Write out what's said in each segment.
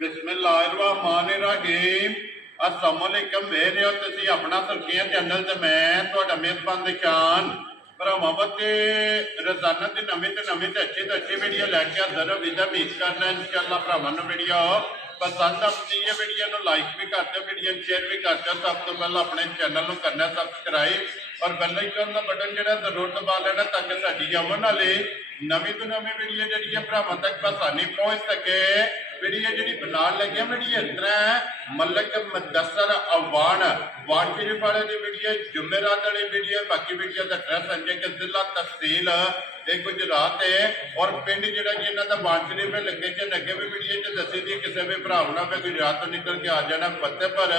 ਬਿਸਮਿल्लाहिर्रहमानिर्रहीम अस्सलामुअलैकुम मेरे हो तुसी अपना सुर्खियां चैनल ते मैं ਤੁਹਾਡਾ ਮੇਜ਼ਬਾਨ ਨਿਸ਼ਾਨ ਭਰਾਵਾਂ ਤੇ ਰੋਜ਼ਾਨਾ ਦੀ ਨਵੀਂ ਤੇ ਅੱਛੀ ਵੀਡੀਓ ਲੈ ਕੇ ਹਾਜ਼ਰ ਹਾਂ। ਵਿਦਾ ਉਮੀਦ ਕਰਦਾ ਇਨਸ਼ਾਅੱਲਾ ਭਰਾਵਾਂ ਨੂੰ ਵੀਡੀਓ ਪਸੰਦ ਆਉਂਦੀ ਹੈ। ਵੀਡੀਓ ਨੂੰ ਲਾਈਕ ਵੀ ਕਰ ਦਿਓ, ਵੀਡੀਓ ਨੂੰ ਸ਼ੇਅਰ ਵੀ ਕਰ ਦਿਓ। ਸਭ ਤੋਂ ਪਹਿਲਾਂ ਆਪਣੇ ਚੈਨਲ ਨੂੰ ਕਰਨਾ ਸਬਸਕ੍ਰਾइब और बैल आइकन का बटन जो जरूर दबा लेना ताकि साड़ी आवन वाली नवी तो नवी वीडियो जी भरावां तक आसानी पहुँच सके। वीडियो जी बना लगे वीडियो इस तरह मलक मुदस्सर अवान वान शरीफ वाले की वीडियो जुमेरात वाली वीडियो बाकी वीडियो का एड्रैस संजय के जिला तहसील गुजरात है और पिंड जो इन्हों का वान शरीफ में लगे च लगे भी वीडियो च दसी दी किसी भी भराव ना मैं गुजरात तो निकल के आ जाना फतेहपुर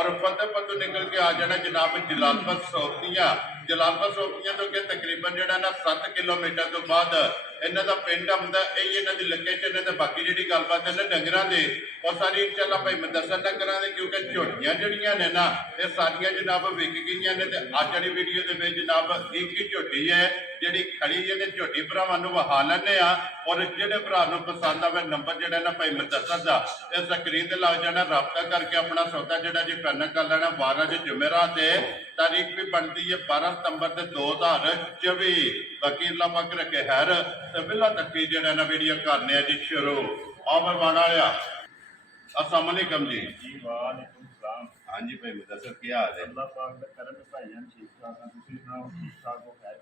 और फतेहपुर तो निकल के आ जाना जनाब जलालपुर सोपतियां। जलालपुर सोपतियां तो अगे तकरीबन जो ना 7 किलोमीटर तो बाद इन्हों का पिंड आंदा यही इन्हों की लोकेशन है। बाकी जी गलबात है डंगर की और सारी इंशाअल्लाह भाई मैं दसन डंगर के क्योंकि झोटियां जड़ियां ने ना ये सारियां जनाब विक गई ने। अज वाली वीडियो के जनाब एक ही झोटी है जी खड़ी है झोटी भरावां नूं वहा लैंदे आ और जिहड़े भरा नूं पसंद आवे नंबर जिहड़ा ना भाई मुदस्सर दा इस स्क्रीन ते लग जाना रब्ता करके अपना सौदा जिहड़ा जी फाइनल कर लेना। 12 जुमेरात है तारीख भी बनती है 12 सितंबर 2024। बाकी अल्लाह पाक रखे खैर बिला तक जिहड़ा ना वीडियो करने जी शुरू आमर वाला अस्सलाम वालेकुम जी। वालेकुम सलाम। हाँ जी भाई मुदस्सर क्या हाल है? अल्लाह पाक दा करम है भाईजान ठीक ठाक हैं तुसीं सुनाओ ठीक ठाक हो खैर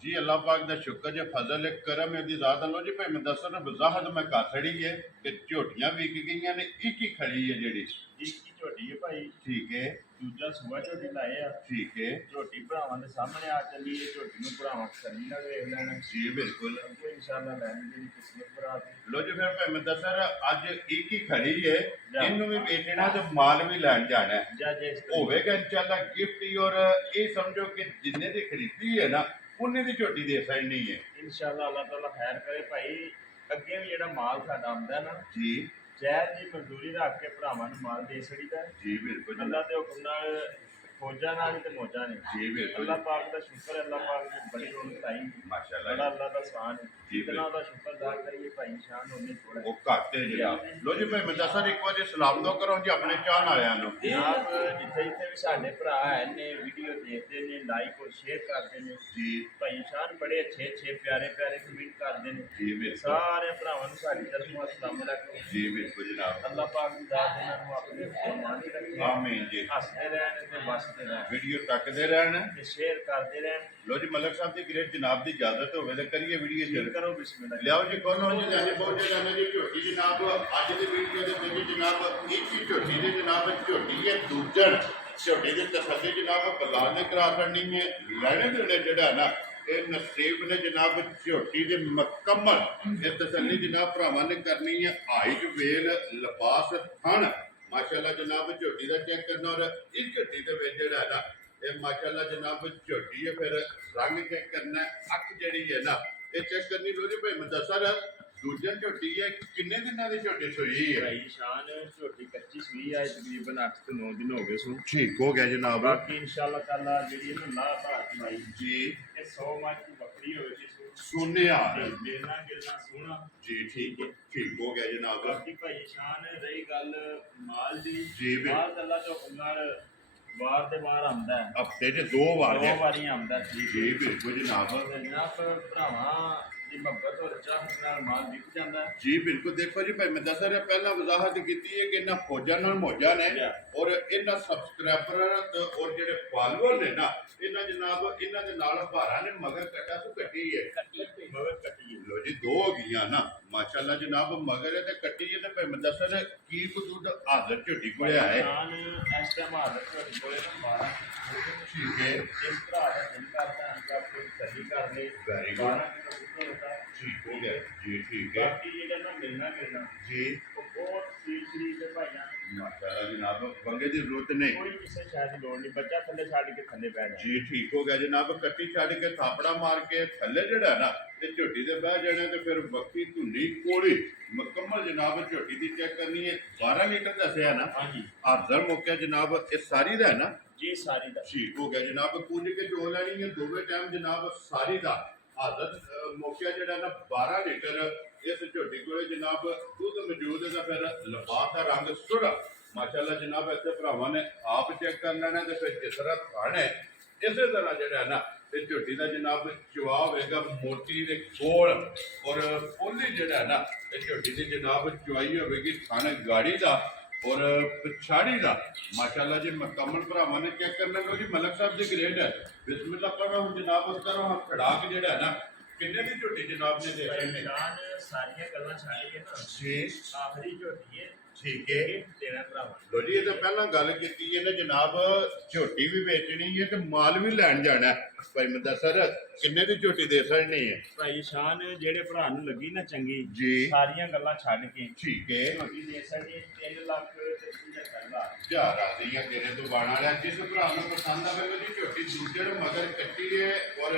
जी अल्लाह पाक दा शुक्र जे फजल है करम है दी ज़ात अल्लाह जी भाई मुदस्सर ने वजाहत मैं कर छड़ी है कि झोटियां विक गई ने एक ही खड़ी है जेड़ी एक ही झोटी है भाई। ठीक है दूजा सुबह झोटी लाए आ ठीक है झोटी भरावां दे सामने आ चली है झोटी नूं भरावां तसल्ली नाल वेख लैण जी बिल्कुल अगो इंशाअल्लाह लैण दी किस्मत भरा दी। लो जी फिर भाई मुदस्सर अज एक ही खड़ी है इन्हू भी बेचना तो माल भी लैन जाना है जज इस होवेगा इंशाअल्लाह गिफ्ट ही और ये समझो कि जिन्ने दी खरीदी है ना उन्ने दी झोटी दे सकनी है इंशाअल्लाह अल्लाह ताला खैर करे भाई। अगे भी जेड़ा माल साडा आंदा ना जी जैद दी मजदूरी रख के भरावां नूं माल दे छड़ीदा जी बिल्कुल अल्लाह दे हुक्म नाल फौजा नाल ते मौजा ने जी बिल्कुल अल्लाह पाक दा शुक्र अल्लाह पाक ने बड़ी रौनक आई माशाल्लाह बड़ा अल्लाह दा शान है जी जितना दा शुक्र अदा करिए भाई शान होने थोड़ा वो घट है जी। लो जी भाई मुदस्सर एक बार सलाम दो करो जी अपने चाहन आया नु जनाब जिथे जिथे भी साडे भरा है ने वीडियो देखते ने लाइक और शेयर करते ने जी भाई शान बड़े अच्छे अच्छे प्यारे प्यारे कमेंट करते ने जी बिल्कुल सारे भरावां नूं साडी तरफों अस्सलाम वालेकुम जी बिल्कुल जनाब अल्लाह पाक दी दात इन्हां नूं अपने फरमान रखे आमीन जी। हसते रहन ते वसते रहन वीडियो तकते रहना ते शेयर करते रहन। लो जी मलक साहब की ग्रेट जनाब की इजाजत हो करिए वीडियो शेयर शुरू करो बिस्मिल्लाह लियाओ जी खोलो जी जाने पहुंचे जाने जी झोटी जनाब अज की वीडियो के जी जनाब एक ही झोटी की जनाब झोटी है दूजन झोटी की तसल्ली जनाब बलाल ने करा करनी है लैने देने जड़ा ना ये नसीब ने जनाब झोटी के मुकम्मल ये तसल्ली जनाब भरावां ने करनी है हाइट वेल लिबास थन माशाल्लाह जनाब झोटी का चेक करना और इस झोटी के जड़ा ना ये माशाल्लाह जनाब झोटी है फिर रंग चेक करना अख जड़ी है ना ये चेक करनी लो जी भाई मुदस्सर दूजन झोटी है किन्ने दिनों की झोटी सूई है? भाई शान झोटी कच्ची सुई है तकरीबन 8 से 9 दिन हो गए सो ठीक हो गया जनाब। बाकी इंशाल्लाह ताला जेडी है ना भार चलाई जी ये 100 मार्च की बकरी होगी सो सुने आ लेना गिरना सोना जी ठीक है ठीक हो गया जनाब। बाकी भाई शान रही गल माल दी जी माल अल्लाह तो हुक्म वार दे वार आंदा है हफ्ते च 2 बार दो बारी आंदा ठीक जी बिल्कुल जनाब। जनाब भरावां दी मोहब्बत और चाहत नाल माल बिक जांदा है जी बिल्कुल देखो जी भाई मुदस्सर ने पहला वजाहत की है कि इन्होंने फौजा नाल मौजा ने और इन्होंने सबसक्राइबर और जेडे फॉलोअर ने ना इन्होंने जनाब इन्हों के नाल भारा ने मगर कटा तो कटी है मगर कटी लो जी 2 हो गई ना माशाल्लाह जनाब मगर है ते कटी है ते भाई मुदस्सर की कुछ हाजर झोटी को है शान इस टाइम हालत झोटी कोले 12 ठीक है जिस भरा दा दिल करदा है कोई सही कर ले वेरी 12 गुड किलो होता है ठीक हो गया जी ठीक है बाकी जेड़ा ना मिलना जी वो बहुत सीधी ते भाईया माशाल्लाह जनाब पंगे की जरूरत नहीं कोई किसी शायद की लोड़ नहीं बच्चा थले छड़ के थले बैठ जाए जी ठीक हो गया जनाब कट्टी छड़ के थापड़ा मार के थले जड़ा ना ते झोटी दे बह जाने ते फिर बक्की धुनी कोड़ी मुकम्मल जनाब झोटी की चेक करनी है 12 लीटर दसिया ना हाँ जी हाजर मौके जनाब ये सारी दा है ना जी सारी दा ठीक हो गया जनाब कुंज के चो लैनी है दोवे टाइम जनाब सारी दा ਆਦਤ ਮੌਕਿਆ ਜਿਹੜਾ ਨਾ 12 ਲੀਟਰ ਇਸ ਝੋਟੀ ਕੋਲੇ ਜਨਾਬ ਦੁੱਧ ਮੌਜੂਦ ਹੈ। ਤਾਂ ਫਿਰ ਲਫਾਫ ਦਾ ਰੰਗ ਸੁਰਾ ਮਾਸ਼ਾਅੱਲਾ ਜਨਾਬ ਇੱਥੇ ਭਰਾਵਾਂ ਨੇ ਆਪ ਚੈੱਕ ਕਰ ਲੈਣਾ ਤੇ ਫਿਰ ਜਿਸ ਤਰ੍ਹਾਂ ਖਾਣਾ ਹੈ ਇਸੇ ਤਰ੍ਹਾਂ ਜਿਹੜਾ ਹੈ ਨਾ ਇਹ ਝੋਟੀ ਦਾ ਜਨਾਬ ਚਵਾ ਹੋਵੇਗਾ ਮੋਟੀ ਦੇ ਕੋਲ ਔਰ ਪੋਲੀ ਜਿਹੜਾ ਹੈ ਨਾ ਇਹ ਝੋਟੀ ਦੀ ਜਨਾਬ ਚਵਾਈ ਹੋਵੇਗੀ ਥਣ ਗਾੜੀ ਦਾ ਔਰ ਪਛਾੜੀ ਦਾ ਮਾਸ਼ਾਅੱਲਾ ਜੀ ਮੁਕੰਮਲ ਭਰਾਵਾਂ ਨੇ ਚੈੱਕ ਕਰਨਾ ਲੋ ਜੀ ਮਲਕ ਸਾਹਿਬ ਦੀ ਗ੍ਰੇਡ ਹੈ। ਬਿਸਮਿਲ੍ਲਾ ਕਰੋ ਹੁਣ ਜਨਾਬ ਉਸ ਤਰ੍ਹਾਂ ਖੜਾਕ ਜਿਹੜਾ ਹੈ ਨਾ ਕਿੰਨੇ ਦੀ ਝੋਟੀ ਜਨਾਬ ਨੇ ਦੇ ਰਹੇ ਨੇ ਨਿਸ਼ਾਨ ਸਾਰੀਆਂ ਗੱਲਾਂ ਛੱਡ ਕੇ ਨਾ ਜੀ ਆਖਰੀ ਝੋਟੀ ਹੈ ਠੀਕ ਹੈ ਦੇਣਾ ਭਰਾਵਾ। ਲੋ ਜੀ ਇਹ ਤਾਂ ਪਹਿਲਾਂ ਗੱਲ ਕੀਤੀ ਹੈ ਨਾ ਜਨਾਬ ਝੋਟੀ ਵੀ ਵੇਚਣੀ ਹੈ ਤੇ ਮਾਲ ਵੀ ਲੈਣ ਜਾਣਾ ਹੈ। ਭਾਈ ਮੁਦੱਸਰ ਕਿੰਨੇ ਦੀ ਝੋਟੀ ਦੇ ਸਕਣੀ ਹੈ ਭਾਈ ਸ਼ਾਨ ਜਿਹੜੇ ਭਰਾ ਨੂੰ ਲੱਗੀ ਨਾ ਚੰਗੀ ਜੀ ਸਾਰੀਆਂ ਗੱਲਾਂ ਛੱਡ ਕੇ ਠੀਕ ਹੈ ਝੋਟੀ ਦੇ ਸਕਦੇ 3 ਲੱਖ ਤੇ 75,000 ਚਾਰ ਆਦੀਆਂ ਤੇਰੇ ਤੋਂ ਬਾਣ ਵਾਲਾ ਜਿਸ ਭਰਾ ਨੂੰ ਪਸੰਦ ਆਵੇ ਉਹਦੀ ਝੋਟੀ ਦੂਜੇ ਮਗਰ ਕੱਟੀ ਹੈ ਔਰ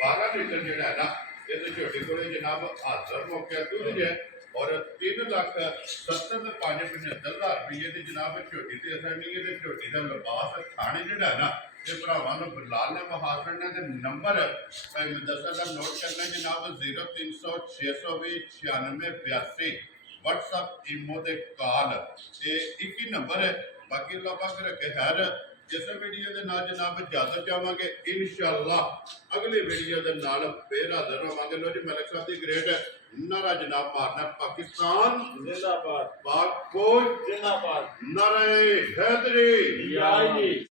12 ਲੀਟਰ ਜਿਹੜਾ ਹੈ ਨਾ ਇਸ ਝੋਟੀ ਕੋਲੇ ਜਨਾਬ ਹਾਜ਼ਰ ਮੌਕੇ ਦੁੱਧ ਹੈ ਔਰ 3,70,575 ਰੁਪਏ ਦੀ ਜਨਾਬ ਝੋਟੀ ਤੇ ਅਸਰ ਨਹੀਂ ਹੈ ਤੇ ਝੋਟੀ ਦਾ ਲਿਬਾਸ ਖਾਣੇ ਜਿਹੜਾ ਹੈ ਨਾ ਇਹ ਭਰਾਵਾਂ ਨੂੰ ਬੁਲਾ ਲੈ ਮਹਾਸਨ ਦੇ ਨੰਬਰ ਦੱਸਣ ਦਾ ਨੋਟ ਕਰਨਾ ਜਨਾਬ 0300 WhatsApp ਈਮੋ ਦੇ ਕਾਲ ਤੇ ਇੱਕ ਹੀ ਨੰਬਰ ਹੈ। ਬਾਕੀ ਅੱਲਾਹ ਪਾਕ ਰੱਖੇ ਖੈਰ ਜਿਸ ਵੀਡੀਓ ਦੇ ਨਾਲ ਜਨਾਬ ਇਜਾਜ਼ਤ ਚਾਹਾਂਗੇ ਇਨਸ਼ਾਅੱਲਾ ਅਗਲੀ ਵੀਡੀਓ ਦੇ ਨਾਲ ਫੇਰ ਹਾਜ਼ਰ ਹੋਵਾਂਗੇ। ਲੋ ਜੀ ਮਲਕ ਸਾਹਿਬ ਦੀ ਗ੍ਰੇਟ ਨਾਰਾ ਜਨਾਬ ਮਾਰਨਾ ਪਾਕਿਸਤਾਨ ਜ਼ਿੰਦਾਬਾਦ ਪਾਕ ਫੌਜ ਜ਼ਿੰਦਾਬਾਦ ਨਾਰੇ ਹੈਦਰੀ ਜੈ ਜੀ।